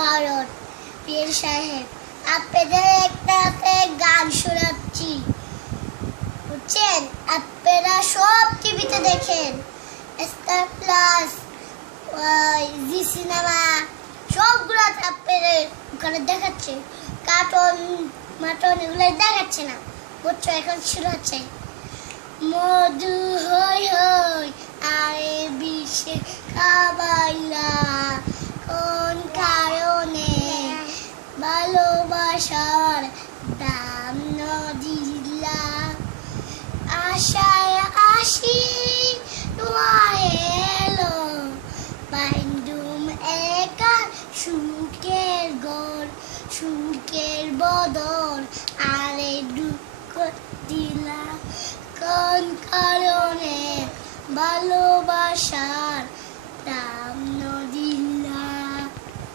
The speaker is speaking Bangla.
ভারত পীর সাহেব আপনাদের একটা গান শোনাচ্ছি, বুঝছেন? আপনারা সব টিভিতে দেখেন, স্টার প্লাস, জি সিনেমা, সবগুলো আপনাদের ওখানে দেখাচ্ছে। কার্টুন মাটন এগুলো দেখাচ্ছে না, বুঝছো? এখন শুরু হচ্ছে। মধু হই হই আরে বিশ্বে খাবাইলা, কোন কারণে ভালোবাসার দাম নদিলা, আশায় আসি এলো বাইন্দুম একা সুখের ঘর, সুখের বদল আরে দুঃখ দিলা, কোন কারণে ভালোবাসার